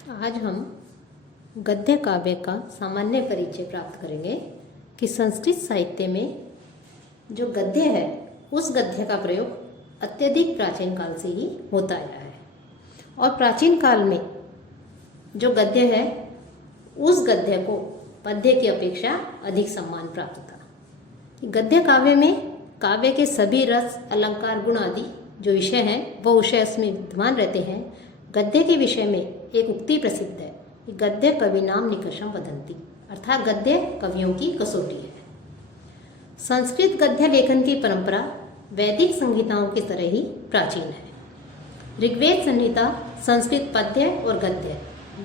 आज हम गद्य काव्य का सामान्य परिचय प्राप्त करेंगे कि संस्कृत साहित्य में जो गद्य है उस गद्य का प्रयोग अत्यधिक प्राचीन काल से ही होता आया है और प्राचीन काल में जो गद्य है उस गद्य को पद्य की अपेक्षा अधिक सम्मान प्राप्त था। गद्य काव्य में काव्य के सभी रस अलंकार गुण आदि जो विषय हैं वो विषय उसमें विद्यमान रहते हैं। गद्य के विषय में एक उक्ति प्रसिद्ध है कि गद्य कवि नाम निकषम वदंती, अर्थात गद्य कवियों की कसौटी है। संस्कृत गद्य लेखन की परंपरा वैदिक संहिताओं की तरह ही प्राचीन है। ऋग्वेद संहिता संस्कृत पद्य और गद्य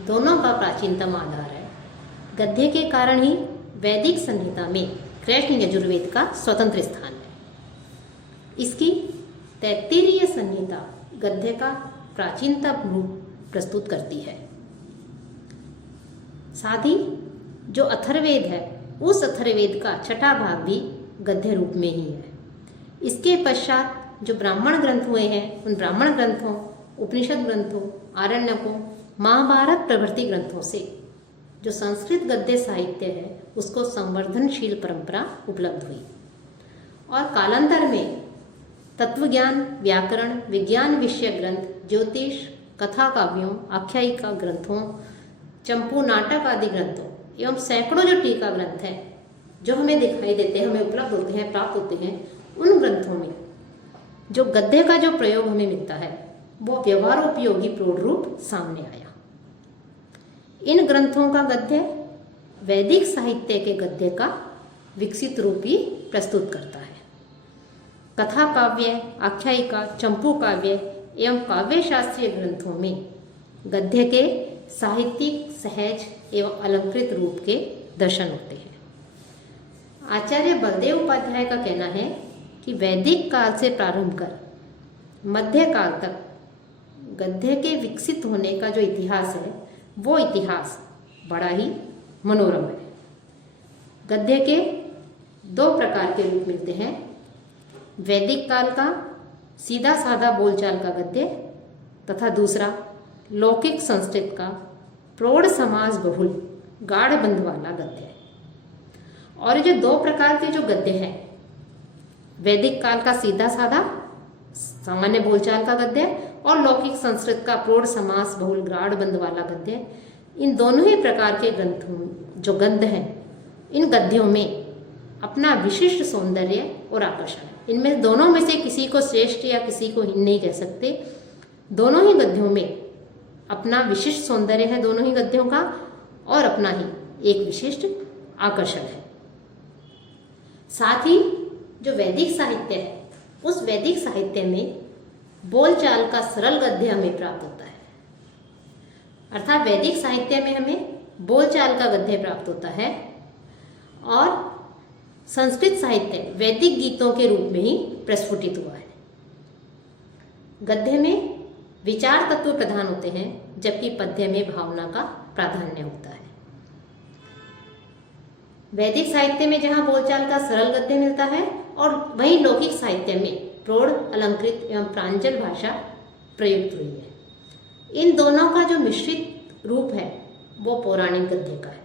दोनों का प्राचीनतम आधार है। गद्य के कारण ही वैदिक संहिता में कृष्ण यजुर्वेद का स्वतंत्र स्थान है। इसकी तैत्तिरीय संहिता गद्य का प्राचीनतम रूप प्रस्तुत करती है। साथ ही जो अथर्ववेद है उस अथर्ववेद का छठा भाग भी गद्य रूप में ही है। इसके पश्चात जो ब्राह्मण ग्रंथ हुए हैं उन ब्राह्मण ग्रंथों, उपनिषद ग्रंथों, आरण्यकों, महाभारत प्रभृति ग्रंथों से जो संस्कृत गद्य साहित्य है उसको संवर्धनशील परंपरा उपलब्ध हुई और कालांतर में तत्वज्ञान, व्याकरण, विज्ञान विषय ग्रंथ, ज्योतिष, कथा काव्यों, आख्यायिका ग्रंथों, चंपू नाटक आदि ग्रंथों एवं सैकड़ों जो टीका ग्रंथ हैं जो हमें दिखाई देते हैं, हमें उपलब्ध होते हैं, प्राप्त होते हैं, उन ग्रंथों में जो गद्य का जो प्रयोग हमें मिलता है वो व्यवहारोपयोगी प्रौढ़ रूप सामने आया। इन ग्रंथों का गद्य वैदिक साहित्य के गद्य का विकसित रूप ही प्रस्तुत करता है। कथा काव्य, आख्यायिका, चंपू काव्य एवं काव्य शास्त्रीय ग्रंथों में गद्य के साहित्यिक, सहज एवं अलंकृत रूप के दर्शन होते हैं। आचार्य बलदेव उपाध्याय का कहना है कि वैदिक काल से प्रारंभ कर मध्य काल तक गद्य के विकसित होने का जो इतिहास है वो इतिहास बड़ा ही मनोरम है। गद्य के दो प्रकार के रूप मिलते हैं। वैदिक काल का सीधा साधा बोलचाल का गद्य तथा दूसरा लौकिक संस्कृत का प्रौढ़ समास बहुल गाढ़ बंध वाला गद्य है। और ये जो दो प्रकार के जो गद्य हैं, वैदिक काल का सीधा साधा सामान्य बोलचाल का गद्य और लौकिक संस्कृत का प्रौढ़ समास बहुल गाढ़ बंध वाला गद्य, इन दोनों ही प्रकार के ग्रंथों जो गद्य हैं इन गद्यों में अपना विशिष्ट सौंदर्य और आकर्षण है। इनमें दोनों में से किसी को श्रेष्ठ या किसी को हीन नहीं कह सकते। दोनों ही गद्यों में अपना विशिष्ट सौंदर्य है दोनों ही गद्यों का और अपना ही एक विशिष्ट आकर्षण है। साथ ही जो वैदिक साहित्य है उस वैदिक साहित्य में बोलचाल का सरल गद्य हमें प्राप्त होता है। अर्थात वैदिक साहित्य में हमें बोलचाल का गद्य प्राप्त होता है और संस्कृत साहित्य वैदिक गीतों के रूप में ही प्रस्फुटित हुआ है। गद्य में विचार तत्व प्रधान होते हैं जबकि पद्य में भावना का प्राधान्य होता है। वैदिक साहित्य में जहां बोलचाल का सरल गद्य मिलता है और वहीं लौकिक साहित्य में प्रौढ़, अलंकृत एवं प्रांजल भाषा प्रयुक्त हुई है। इन दोनों का जो मिश्रित रूप है वो पौराणिक गद्य का है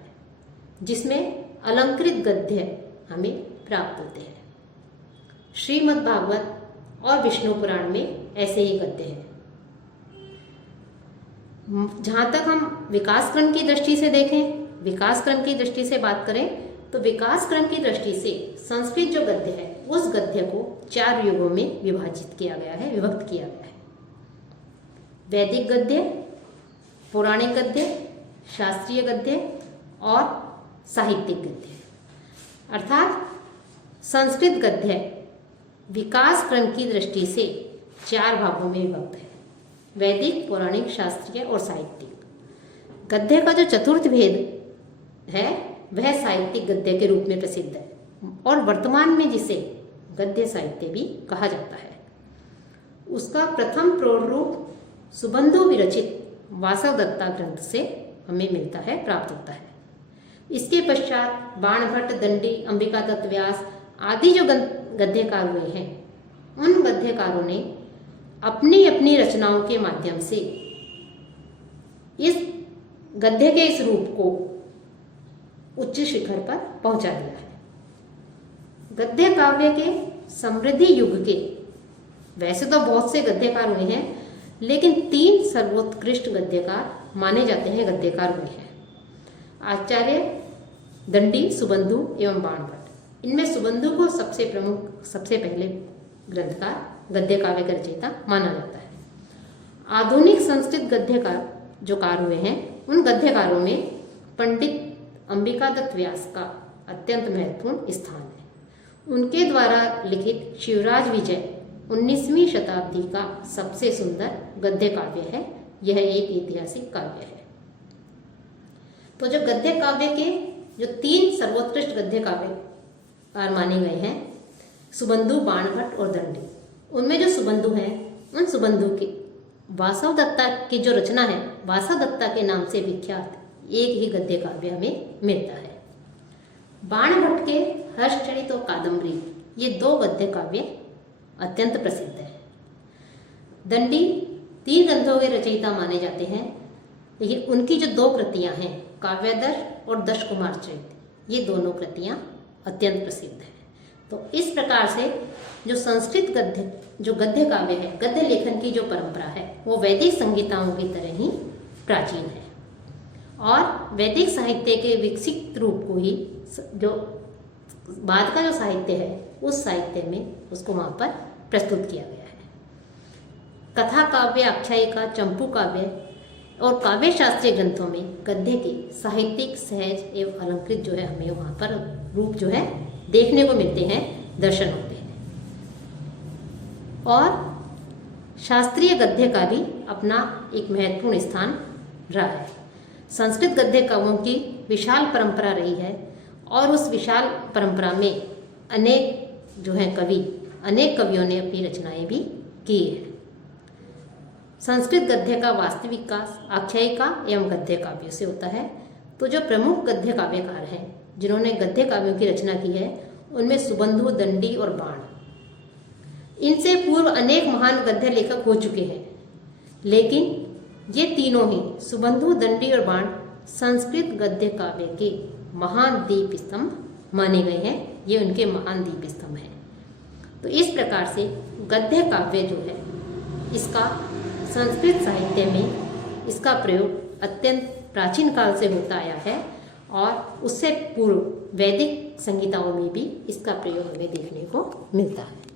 जिसमें अलंकृत गद्य हमें प्राप्त होते हैं। श्रीमद् भागवत और विष्णु पुराण में ऐसे ही गद्य हैं। जहाँ तक हम विकास क्रम की दृष्टि से देखें, विकास क्रम की दृष्टि से बात करें तो विकास क्रम की दृष्टि से संस्कृत जो गद्य है उस गद्य को 4 युगों में विभाजित किया गया है, विभक्त किया गया है। वैदिक गद्य, पौराणिक गद्य, शास्त्रीय गद्य और साहित्यिक गद्य। अर्थात संस्कृत गद्य विकास क्रम की दृष्टि से 4 भागों में विभक्त है, वैदिक, पौराणिक, शास्त्रीय और साहित्यिक। गद्य का जो चतुर्थ भेद है वह साहित्यिक गद्य के रूप में प्रसिद्ध है और वर्तमान में जिसे गद्य साहित्य भी कहा जाता है। उसका प्रथम प्रौढ़ रूप सुबंधु विरचित वासवदत्ता ग्रंथ से हमें मिलता है, प्राप्त होता है। इसके पश्चात बाणभट्ट, दंडी, अंबिका दत्त व्यास आदि जो गद्यकार हुए हैं उन गद्यकारों ने अपनी अपनी रचनाओं के माध्यम से इस गद्य के इस रूप को उच्च शिखर पर पहुंचा दिया है। गद्य काव्य के समृद्धि युग के वैसे तो बहुत से गद्यकार हुए हैं, लेकिन 3 सर्वोत्कृष्ट गद्यकार माने जाते हैं गद्यकार हुए हैं। आचार्य, दंडी, सुबंधु एवं बाणभट्ट। इनमें सुबंधु को सबसे प्रमुख, सबसे पहले ग्रंथकार, गद्य काव्य का रचयिता माना जाता है। आधुनिक संस्कृत गद्यकार जो कार हुए हैं, उन गद्यकारों में पंडित अंबिकादत्त व्यास का अत्यंत महत्वपूर्ण स्थान है। उनके द्वारा लिखित शिवराज विजय 19वीं शताब्दी का सबसे सुंदर गद्य काव्य है। यह एक ऐतिहासिक काव्य है। तो जो गद्य काव्य के जो 3 सर्वोत्कृष्ट गद्य काव्यकार माने गए हैं, सुबंधु, बाणभट्ट और दंडी, उनमें जो सुबंधु हैं, उन सुबंधु के वासव दत्ता की जो रचना है, वासव दत्ता के नाम से विख्यात एक ही गद्य काव्य हमें मिलता है। बाणभट्ट के हर्षचरित और कादम्बरी, ये 2 गद्य काव्य अत्यंत प्रसिद्ध है। दंडी 3 ग्रंथों के रचयिता माने जाते हैं, लेकिन उनकी जो 2 कृतियां हैं, काव्यादर्श और दश कुमार चरित, ये दोनों कृतियां अत्यंत प्रसिद्ध हैं। तो इस प्रकार से जो संस्कृत गद्य काव्य है, गद्य लेखन की जो परंपरा है, वो वैदिक संहिताओं की तरह ही प्राचीन है और वैदिक साहित्य के विकसित रूप को ही जो बाद का जो साहित्य है, उस साहित्य में उसको वहाँ पर प्रस्तुत किया गया है। कथा काव्य, आख्यायिका, चंपू काव्य और काव्य शास्त्रीय ग्रंथों में गद्य के साहित्यिक, सहज एवं अलंकृत जो है हमें वहाँ पर रूप जो है देखने को मिलते हैं, दर्शन होते हैं। और शास्त्रीय गद्य का भी अपना एक महत्वपूर्ण स्थान रहा है। संस्कृत गद्य काव्यों की विशाल परंपरा रही है और उस विशाल परंपरा में अनेक जो है कवि, अनेक कवियों ने अपनी रचनाएं भी की है। संस्कृत गद्य का वास्तविक विकास आख्यायिका एवं गद्य काव्यों से होता है। तो जो प्रमुख गद्य काव्यकार हैं जिन्होंने गद्य काव्यों की रचना की है, उनमें सुबंधु, दंडी और बाण। इनसे पूर्व अनेक महान गद्य लेखक हो चुके हैं, लेकिन ये तीनों ही, सुबंधु, दंडी और बाण, संस्कृत गद्य काव्य के महान दीप स्तंभ माने गए हैं। ये उनके महान दीप स्तंभ हैं। तो इस प्रकार से गद्य काव्य जो है, इसका संस्कृत साहित्य में इसका प्रयोग अत्यंत प्राचीन काल से होता आया है और उससे पूर्व वैदिक संहिताओं में भी इसका प्रयोग हमें देखने को मिलता है।